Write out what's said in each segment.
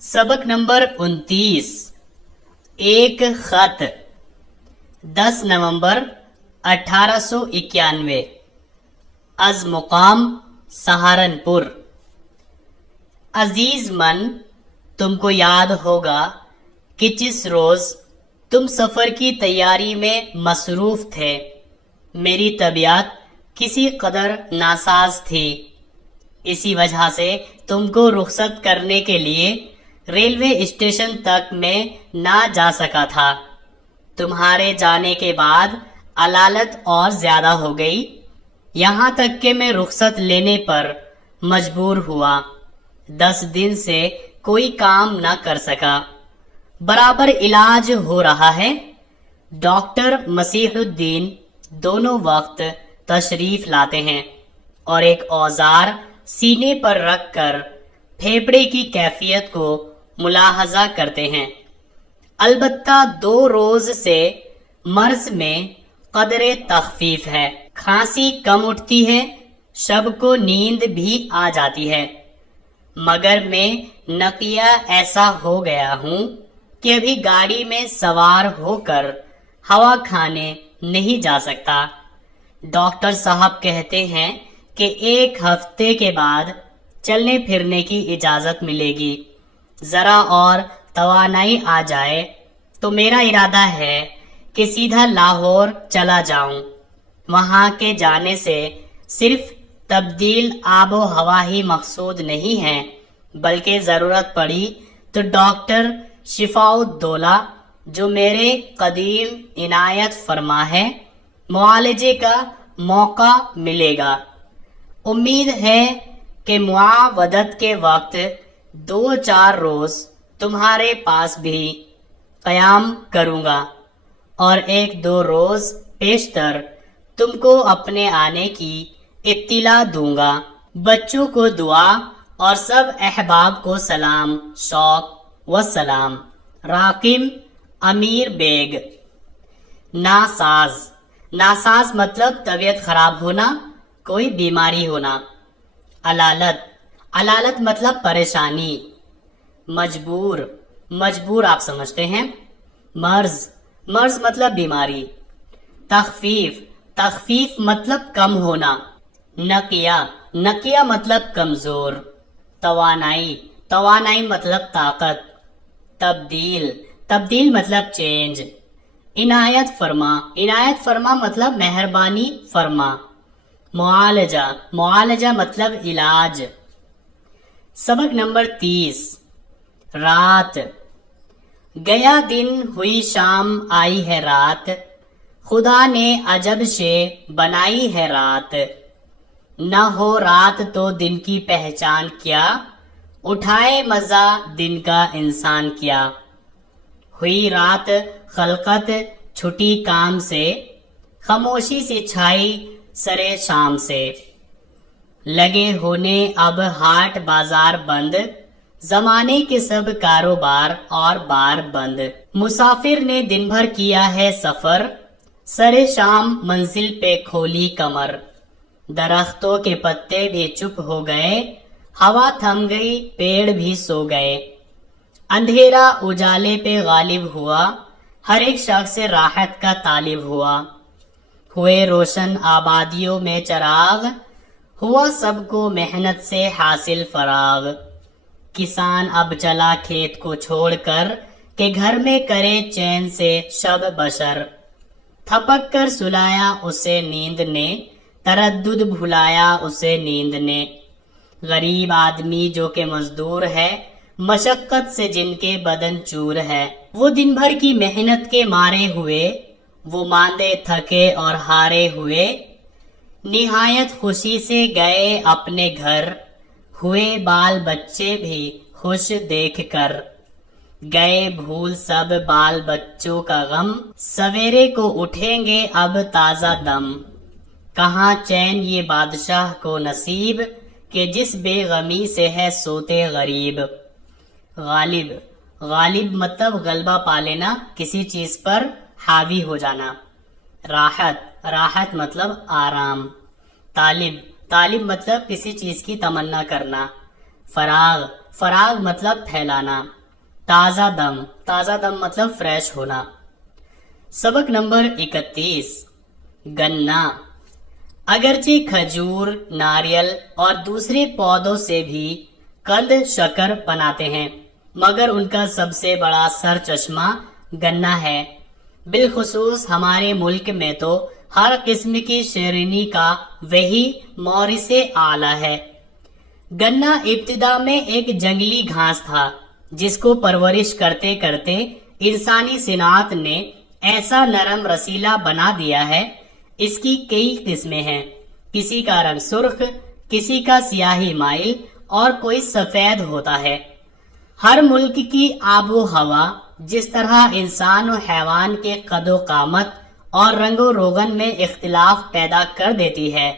سبق نمبر 29 ایک خط 10 نومبر 1891 از مقام سہارنپور۔ عزیز من، تم کو یاد ہوگا کہ جس روز تم سفر کی تیاری میں مصروف تھے میری طبیعت کسی قدر ناساز تھی۔ اسی وجہ سے تم کو رخصت کرنے کے لیے ریلوے اسٹیشن تک میں نہ جا سکا تھا۔ تمہارے جانے کے بعد علالت اور زیادہ ہو گئی، یہاں تک کہ میں رخصت لینے پر مجبور ہوا۔ 10 دن سے کوئی کام نہ کر سکا۔ برابر علاج ہو رہا ہے۔ ڈاکٹر مسیح الدین دونوں وقت تشریف لاتے ہیں اور ایک اوزار سینے پر رکھ کر پھیپھڑے کی کیفیت کو ملاحظہ کرتے ہیں۔ البتہ 2 روز سے مرض میں قدر تخفیف ہے۔ کھانسی کم اٹھتی ہے، شب کو نیند بھی آ جاتی ہے، مگر میں نقیہ ایسا ہو گیا ہوں کہ ابھی گاڑی میں سوار ہو کر ہوا کھانے نہیں جا سکتا۔ ڈاکٹر صاحب کہتے ہیں کہ 1 ہفتے کے بعد چلنے پھرنے کی اجازت ملے گی۔ ذرا اور توانائی آ جائے تو میرا ارادہ ہے کہ سیدھا لاہور چلا جاؤں۔ وہاں کے جانے سے صرف تبدیل آب و ہوا ہی مقصود نہیں ہے، بلکہ ضرورت پڑی تو ڈاکٹر شفاء الدولہ جو میرے قدیم عنایت فرما ہے معالجے کا موقع ملے گا۔ امید ہے کہ معاودت کے وقت 2-4 روز تمہارے پاس بھی قیام کروں گا اور 1-2 روز پیشتر تم کو اپنے آنے کی اطلاع دوں گا۔ بچوں کو دعا اور سب احباب کو سلام، شوق و سلام۔ راقم امیر بیگ۔ ناساز۔ ناساز مطلب طبیعت خراب ہونا، کوئی بیماری ہونا۔ علالت۔ علالت مطلب پریشانی۔ مجبور۔ مجبور آپ سمجھتے ہیں۔ مرض۔ مرض مطلب بیماری۔ تخفیف۔ تخفیف مطلب کم ہونا۔ نقیہ۔ نقیہ مطلب کمزور۔ توانائی۔ توانائی مطلب طاقت۔ تبدیل۔ تبدیل مطلب چینج۔ عنایت فرما۔ عنایت فرما مطلب مہربانی فرما۔ معالجہ۔ معالجہ مطلب علاج۔ سبق نمبر 30 رات۔ گیا دن ہوئی شام آئی ہے رات، خدا نے عجب سے بنائی ہے رات۔ نہ ہو رات تو دن کی پہچان کیا، اٹھائے مزہ دن کا انسان کیا۔ ہوئی رات خلقت چھٹی کام سے، خاموشی سے چھائی سرے شام سے۔ لگے ہونے اب ہاٹ بازار بند، زمانے کے سب کاروبار اور بار بند۔ مسافر نے دن بھر کیا ہے سفر، سرے شام منزل پہ کھولی کمر۔ درختوں کے پتے بھی چپ ہو گئے، ہوا تھم گئی پیڑ بھی سو گئے۔ اندھیرا اجالے پہ غالب ہوا، ہر ایک شخص راحت کا طالب ہوا۔ ہوئے روشن آبادیوں میں چراغ، ہوا سب کو محنت سے حاصل فراغ۔ کسان اب چلا کھیت کو چھوڑ کر کہ گھر میں کرے چین سے شب بشر۔ تھپک کر سلایا اسے نیند نے، تردد بھلایا اسے نیند نے۔ غریب آدمی جو کہ مزدور ہے، مشقت سے جن کے بدن چور ہے۔ وہ دن بھر کی محنت کے مارے ہوئے، وہ ماندے تھکے اور ہارے ہوئے۔ نہایت خوشی سے گئے اپنے گھر، ہوئے بال بچے بھی خوش دیکھ کر۔ گئے بھول سب بال بچوں کا غم، سویرے کو اٹھیں گے اب تازہ دم۔ کہاں چین یہ بادشاہ کو نصیب، کہ جس بے غمی سے ہے سوتے غریب۔ غالب۔ غالب مطلب غلبہ پا لینا، کسی چیز پر حاوی ہو جانا۔ راحت۔ راحت مطلب آرام۔ طالب۔ طالب مطلب کسی چیز کی تمنا کرنا۔ فراغ۔ फराग मतलब फैलाना। ताज़ा दम मतलब फ्रेश होना। सबक नंबर 31, गन्ना। अगरचे खजूर, नारियल और दूसरे पौधों से भी कंद शक्कर बनाते हैं, मगर उनका सबसे बड़ा सर चश्मा गन्ना है। बिलखुसूस हमारे मुल्क में तो हर किस्म की शेरनी का वही मौरिसे आला है। गन्ना इब्तिदा में एक जंगली घास था, जिसको परवरिश करते करते इंसानी सिनात ने ऐसा नरम रसीला बना दिया है। इसकी कई किस्में हैं, किसी का रंग सुर्ख, किसी का सियाही माइल और कोई सफेद होता है। हर मुल्क की आबो हवा जिस तरह इंसान और हैवान के कदो कामत और रंगो रोगन में इख्तिलाफ पैदा कर देती है,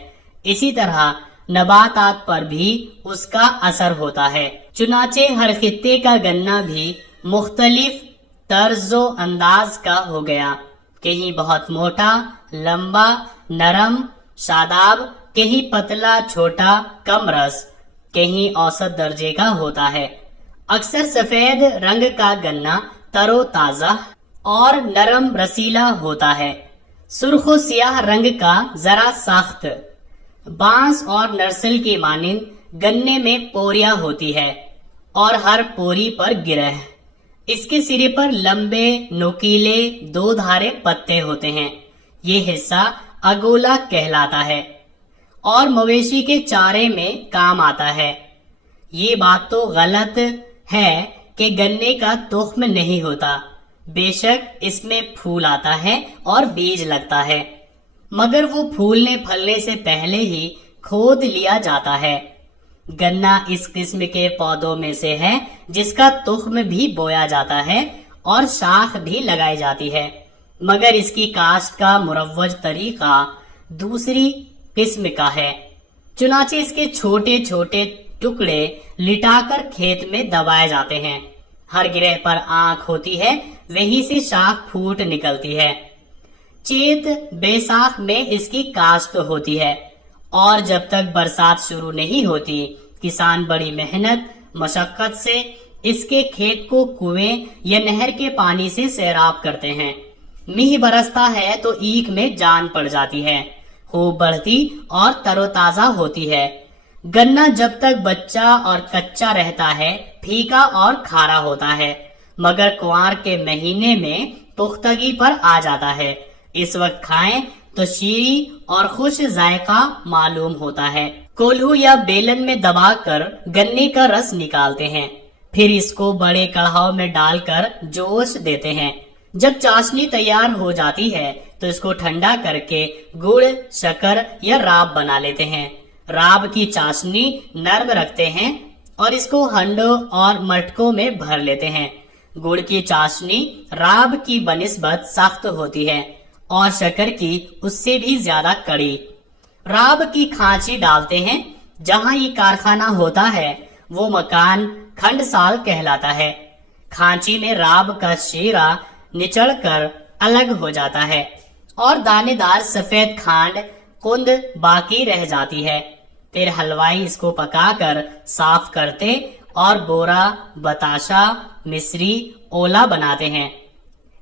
इसी तरह नबातात पर भी उसका असर होता है। चुनाचे हर खित्ते का गन्ना भी मुख्तलिफ तर्जो अंदाज का हो गया। कहीं बहुत मोटा, लंबा, नरम, शादाब, कहीं पतला, छोटा, कम रस, कहीं औसत दर्जे का होता है। अक्सर सफेद रंग का गन्ना तरोताजा और नरम रसीला होता है। सुर्खो सियाह रंग का जरा सख्त। बांस और नरसल की मानिंद गन्ने में पोरियां होती है और हर पोरी पर गिरह। इसके सिरे पर लंबे नुकीले दो धारे पत्ते होते हैं। ये हिस्सा अगोला कहलाता है और मवेशी के चारे में काम आता है। ये बात तो गलत है कि गन्ने का तुख्म नहीं होता। बेशक इसमें फूल आता है और बीज लगता है, मगर वो फूलने फलने से पहले ही खोद लिया जाता है। गन्ना इस किस्म के पौधों में से है जिसका तुख्म भी बोया जाता है और शाख भी लगाई जाती है, मगर इसकी काश्त का मुरव्वज तरीका दूसरी किस्म का है। चुनाचे इसके छोटे छोटे टुकड़े लिटाकर खेत में दबाए जाते हैं। हर गिरह पर आंख होती है, वहीं से शाख फूट निकलती है। चेत बैसाख में इसकी काश्त होती है और जब तक बरसात शुरू नहीं होती, किसान बड़ी मेहनत मशक्कत से इसके खेत को कुएं या नहर के पानी से सैराब करते हैं। मीह बरसता है तो ईख में जान पड़ जाती है, खूब बढ़ती और तरोताजा होती है। गन्ना जब तक बच्चा और कच्चा रहता है फीका और खारा होता है, मगर कुंवार के महीने में पुख्तगी पर आ जाता है। इस वक्त खाएं तो शीरी और खुश जायका मालूम होता है। कोल्हू या बेलन में दबाकर गन्ने का रस निकालते हैं, फिर इसको बड़े कढ़ाव में डालकर जोश देते हैं। जब चाशनी तैयार हो जाती है तो इसको ठंडा करके गुड़, शक्कर या राब बना लेते हैं। राब की चाशनी नर्म रखते हैं और इसको हंडों और मटकों में भर लेते हैं। गुड़ की चाशनी राब की बनिस्बत सख्त होती है और शक्कर की उससे भी ज्यादा कड़ी। राब की खांची डालते हैं। जहाँ ये कारखाना होता है वो मकान खंडसाल कहलाता है। खांची में राब का शीरा निचड़कर अलग हो जाता है और दानेदार सफेद खांड कुंद बाकी रह जाती है। फिर हलवाई इसको पकाकर साफ करते और बोरा, बताशा, मिश्री, ओला बनाते हैं।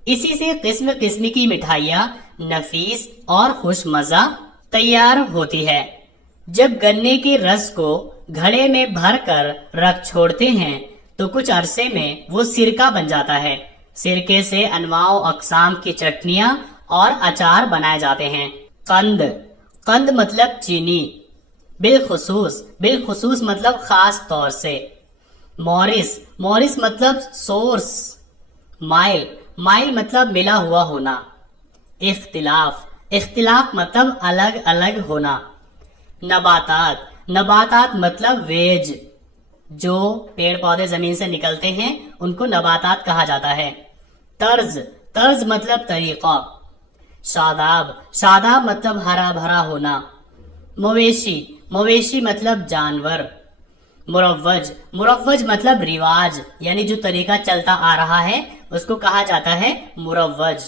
इसी से किस्म किस्म की मिठाइयाँ नफीस और खुशमजा तैयार होती है। जब गन्ने के रस को घड़े में भरकर रख छोड़ते हैं तो कुछ अरसे में वो सिरका बन जाता है। सिरके से अनवाओ अकसाम की चटनियाँ और अचार बनाए जाते हैं। कंद मतलब चीनी। बिलखुसूस मतलब खास तौर से। मौरिस मतलब सोर्स। माइल मतलब मिला हुआ होना। इख्तिलाफ मतलब अलग अलग होना। नबातात मतलब वेज, जो पेड़ पौधे जमीन से निकलते हैं उनको नबातात कहा जाता है। तर्ज मतलब तरीका। शादाब मतलब हरा भरा होना। मवेशी मतलब जानवर। मुरव्वज मतलब रिवाज, यानी जो तरीका चलता आ रहा है उसको कहा जाता है मुरव्वज।